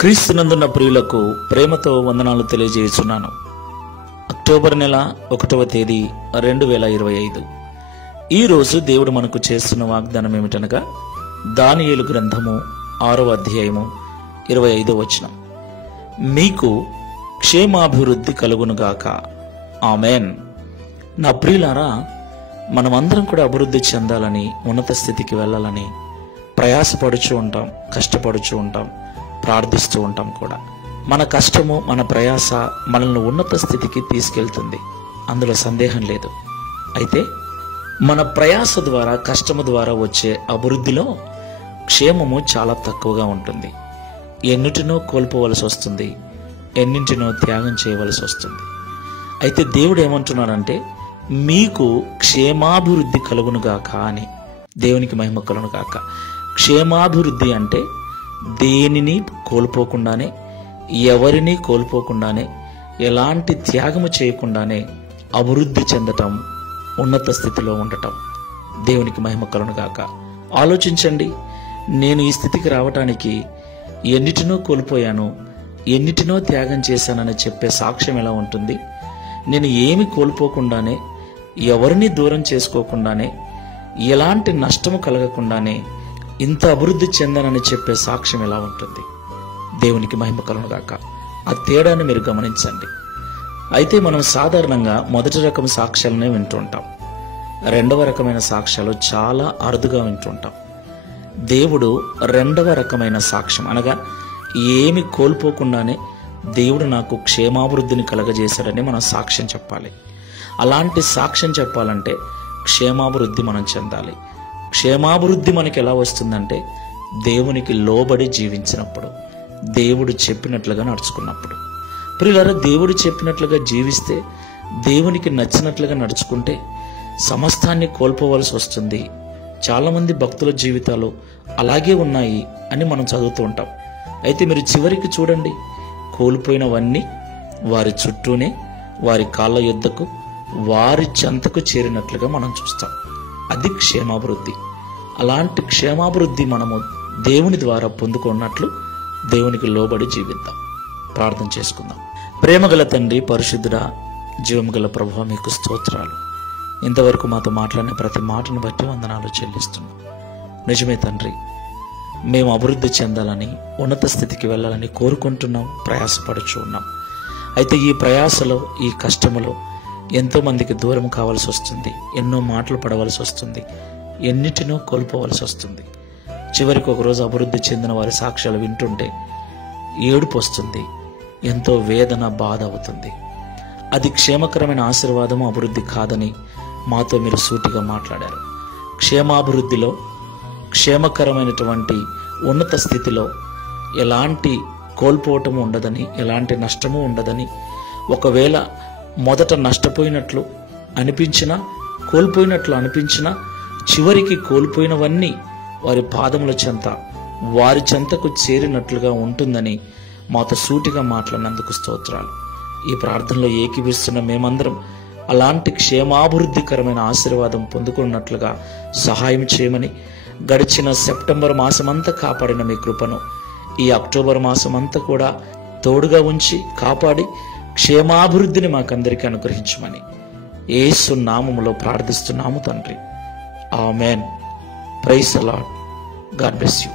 క్రీస్తునందున్న ప్రియులకు ప్రేమతో వందనాలు తెలియజేస్తున్నాను. అక్టోబర్ నెల 1వ తేదీ 2025. ఈరోజు దేవుడు మనకు చేస్తున్న వాగ్దానం ఏమిటనగా దానియేలు గ్రంథము 6వ అధ్యాయము 25వ వచనం. మీకు క్షేమాభివృద్ధి కలుగునుగాక. ఆమెన్. నా ప్రియులారా, మనమందరం కూడా అభివృద్ధి చెందాలని, ఉన్నత స్థితికి వెళ్ళాలని ప్రయాసపడుచూ ఉంటాం, కష్టపడుచూ ఉంటాం, ప్రార్థిస్తూ ఉంటాం కూడా. మన కష్టము, మన ప్రయాస మనల్ని ఉన్నత స్థితికి తీసుకెళ్తుంది, అందులో సందేహం లేదు. అయితే మన ప్రయాస ద్వారా, కష్టము ద్వారా వచ్చే అభివృద్ధిలో క్షేమము చాలా తక్కువగా ఉంటుంది. ఎన్నిటినో కోల్పోవలసి వస్తుంది, ఎన్నింటినో త్యాగం చేయవలసి వస్తుంది. అయితే దేవుడు ఏమంటున్నాడంటే, మీకు క్షేమాభివృద్ధి కలుగునుగాక అని. దేవునికి మహిమ కలుగునుగాక. క్షేమాభివృద్ధి అంటే దేనిని కోల్పోకుండానే, ఎవరిని కోల్పోకుండానే, ఎలాంటి త్యాగము చేయకుండానే అభివృద్ధి చెందటం, ఉన్నత స్థితిలో ఉండటం. దేవునికి మహిమ కలుగునుగాక. ఆలోచించండి, నేను ఈ స్థితికి రావటానికి ఎన్నిటినో కోల్పోయాను, ఎన్నిటినో త్యాగం చేశానని చెప్పే సాక్ష్యం ఎలా ఉంటుంది? నేను ఏమి కోల్పోకుండానే, ఎవరిని దూరం చేసుకోకుండానే, ఎలాంటి నష్టము కలగకుండానే ఇంత అభివృద్ధి చెందానని చెప్పే సాక్ష్యం ఎలా ఉంటుంది? దేవునికి మహిమ కలుగునుగాక. ఆ తేడాన్ని మీరు గమనించండి. అయితే మనం సాధారణంగా మొదటి రకం సాక్ష్యాలనే వింటుంటాం, రెండవ రకమైన సాక్ష్యాలు చాలా అరుదుగా వింటుంటాం. దేవుడు రెండవ రకమైన సాక్ష్యం అనగా ఏమి కోల్పోకుండానే దేవుడు నాకు క్షేమాభివృద్ధిని కలగజేశాడని మనం సాక్ష్యం చెప్పాలి. అలాంటి సాక్ష్యం చెప్పాలంటే క్షేమాభివృద్ధి మనం చెందాలి. క్షేమాభివృద్ధి మనకి ఎలా వస్తుందంటే దేవునికి లోబడి జీవించినప్పుడు, దేవుడు చెప్పినట్లుగా నడుచుకున్నప్పుడు. ప్రియులారా, దేవుడు చెప్పినట్లుగా జీవిస్తే, దేవునికి నచ్చినట్లుగా నడుచుకుంటే సమస్తాన్ని కోల్పోవలసి వస్తుంది. చాలామంది భక్తుల జీవితాలు అలాగే ఉన్నాయి అని మనం చదువుతూ ఉంటాం. అయితే మీరు చివరికి చూడండి, కోల్పోయినవన్నీ వారి చుట్టూనే, వారి కాళ్ళ యొద్దకు, వారి చెంతకు చేరినట్లుగా మనం చూస్తాం. అది క్షేమాభివృద్ధి. అలాంటి క్షేమాభివృద్ధి మనము దేవుని ద్వారా పొందుకున్నట్లు దేవునికి లోబడి జీవిద్దాం. ప్రార్థన చేసుకుందాం. ప్రేమగల తండ్రి, పరిశుద్ధుడా, జీవముగల ప్రభువా, మీకు స్తోత్రాలు. ఇంతవరకు మాతో మాట్లాడిన ప్రతి మాటను బట్టి వందనాలు చెల్లిస్తున్నాం. నిజమే తండ్రి, మేము అభివృద్ధి చెందాలని, ఉన్నత స్థితికి వెళ్ళాలని కోరుకుంటున్నాం, ప్రయాసపడుచు ఉన్నాం. అయితే ఈ ప్రయాసలో, ఈ కష్టములో ఎంతోమందికి దూరం కావాల్సి వస్తుంది, ఎన్నో మాటలు పడవలసి వస్తుంది, ఎన్నిటినో కోల్పోవలసి వస్తుంది. చివరికి ఒకరోజు అభివృద్ధి చెందిన వారి సాక్ష్యాలు వింటుంటే ఏడుపు వస్తుంది, ఎంతో వేదన, బాధ అవుతుంది. అది క్షేమకరమైన ఆశీర్వాదము, అభివృద్ధి కాదని మాతో మీరు సూటిగా మాట్లాడారు. క్షేమాభివృద్ధిలో, క్షేమకరమైనటువంటి ఉన్నత స్థితిలో ఎలాంటి కోల్పోవటము ఉండదని, ఎలాంటి నష్టము ఉండదని, ఒకవేళ మొదట నష్టపోయినట్లు అనిపించినా, కోల్పోయినట్లు అనిపించినా, చివరికి కోల్పోయినవన్నీ వారి పాదముల చెంత, వారి చెంతకు చేరినట్లుగా ఉంటుందని మాతో సూటిగా మాట్లాడినందుకు స్తోత్రాలు. ఈ ప్రార్థనలో ఏకీభవిస్తున్న మేమందరం అలాంటి క్షేమాభివృద్ధికరమైన ఆశీర్వాదం పొందుకున్నట్లుగా సహాయం చేయమని, గడిచిన సెప్టెంబర్ మాసమంతా కాపాడిన మీ కృపను ఈ అక్టోబర్ మాసమంతా కూడా తోడుగా ఉంచి కాపాడి క్షేమాభివృద్ధిని మాకందరికీ అనుగ్రహించమని యేసు నామములో ప్రార్థిస్తున్నాము తండ్రి. Amen. Praise the lord. God bless you.